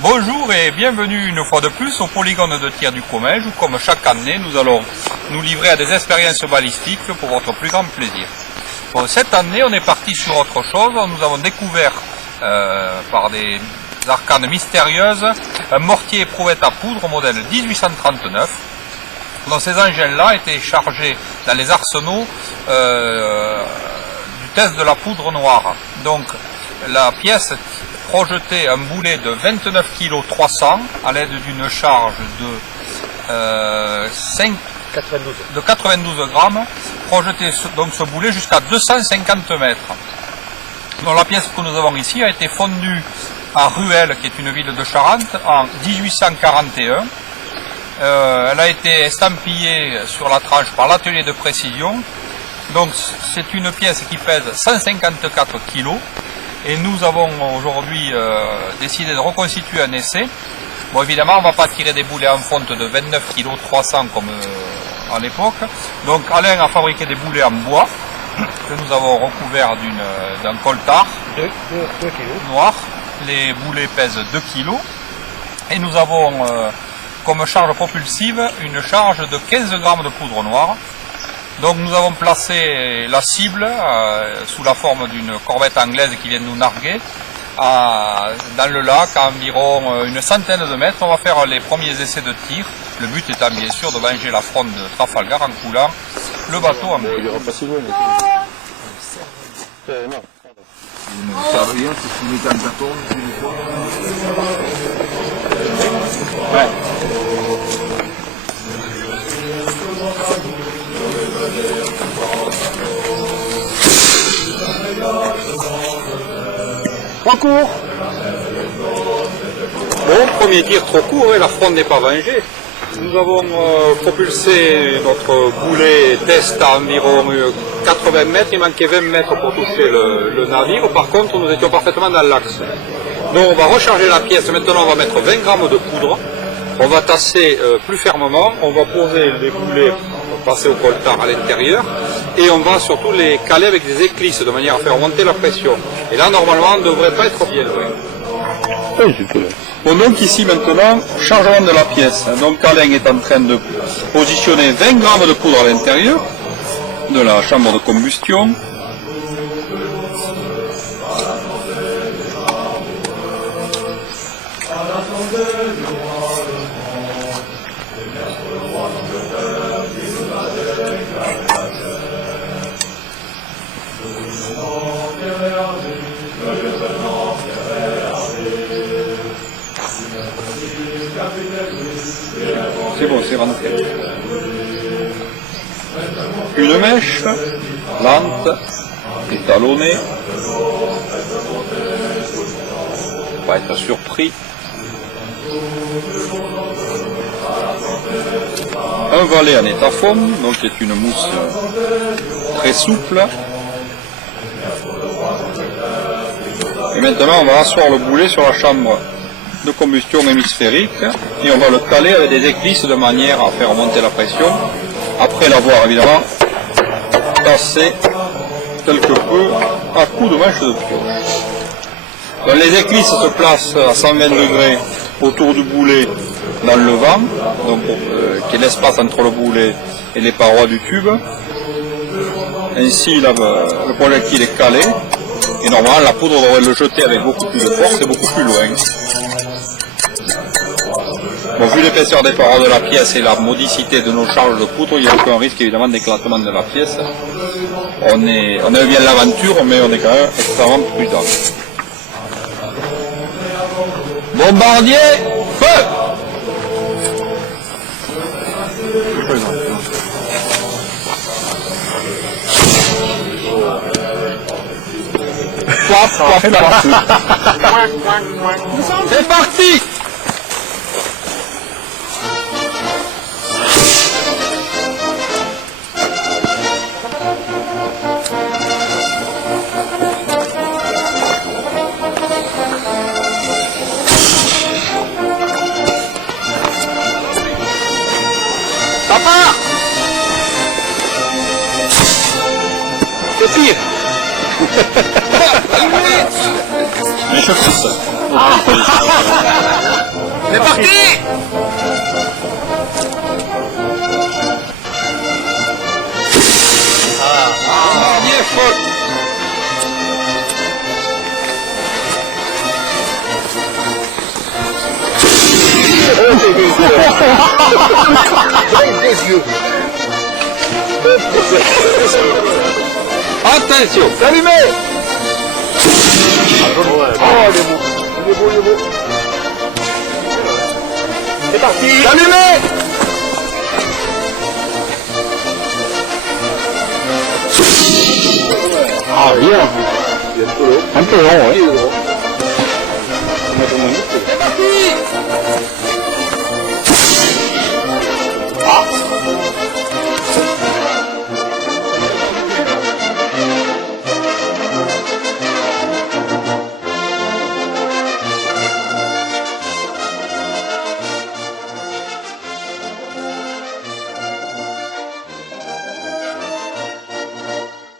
Bonjour et bienvenue une fois de plus au polygone de tir du Comminges où, comme chaque année, nous allons nous livrer à des expériences balistiques pour votre plus grand plaisir. Bon, cette année, on est parti sur autre chose. Nous avons découvert par des arcanes mystérieuses un mortier éprouvette à poudre modèle 1839. Donc, ces engins-là étaient chargés dans les arsenaux du test de la poudre noire. Donc, la pièce projetait un boulet de 29 kg 300 à l'aide d'une charge de 92 grammes, projetait donc ce boulet jusqu'à 250 mètres. Donc la pièce que nous avons ici a été fondue à Ruel, qui est une ville de Charente, en 1841. Elle a été estampillée sur la tranche par l'atelier de précision. Donc c'est une pièce qui pèse 154 kg. Et nous avons aujourd'hui décidé de reconstituer un essai. Bon, évidemment, on ne va pas tirer des boulets en fonte de 29 kg 300 comme à l'époque. Donc Alain a fabriqué des boulets en bois que nous avons recouverts d'un coltard noir. Les boulets pèsent 2 kg. Et nous avons comme charge propulsive une charge de 15 grammes de poudre noire. Donc nous avons placé la cible sous la forme d'une corvette anglaise qui vient de nous narguer dans le lac à environ une centaine de mètres. On va faire les premiers essais de tir. Le but étant bien sûr de venger la fronde de Trafalgar en coulant le bateau en bleu. Ouais. Trop court. Bon, premier tir trop court, et la fronde n'est pas vengée. Nous avons propulsé notre boulet test à environ 80 mètres, il manquait 20 mètres pour toucher le navire, par contre nous étions parfaitement dans l'axe. Donc on va recharger la pièce, maintenant on va mettre 20 grammes de poudre, on va tasser plus fermement, on va poser les boulets, passer au coltard à l'intérieur, et on va surtout les caler avec des éclisses de manière à faire monter la pression. Et là normalement on ne devrait pas être bien loin. Bon, donc ici maintenant, chargement de la pièce. Donc Alain est en train de positionner 20 grammes de poudre à l'intérieur de la chambre de combustion. C'est bon, c'est rentré. Une mèche, lente, étalonnée. On va être surpris. Un valet en état forme, donc c'est une mousse très souple. Et maintenant on va asseoir le boulet sur la chambre de combustion hémisphérique et on va le caler avec des éclisses de manière à faire monter la pression après l'avoir évidemment tassé quelque peu à coups de mèche de pioche. Donc, les éclisses se placent à 120 degrés autour du boulet dans le vent, donc qui est l'espace entre le boulet et les parois du tube. Ainsi le projectile est calé et normalement la poudre devrait le jeter avec beaucoup plus de force et beaucoup plus loin. Bon, vu l'épaisseur des parois de la pièce et la modicité de nos charges de poudre, il n'y a aucun risque évidemment d'éclatement de la pièce. On aime bien l'aventure, mais on est quand même extrêmement prudent. Bombardier, feu! C'est parti! Papa! C'est pire! Mais je fais ça. C'est parti. Bien faute. Attention, allumez. Oh, il est beau. Il est beau, il est beau. C'est parti. Allumez. Ah, bien. Un peu long, oui. C'est parti.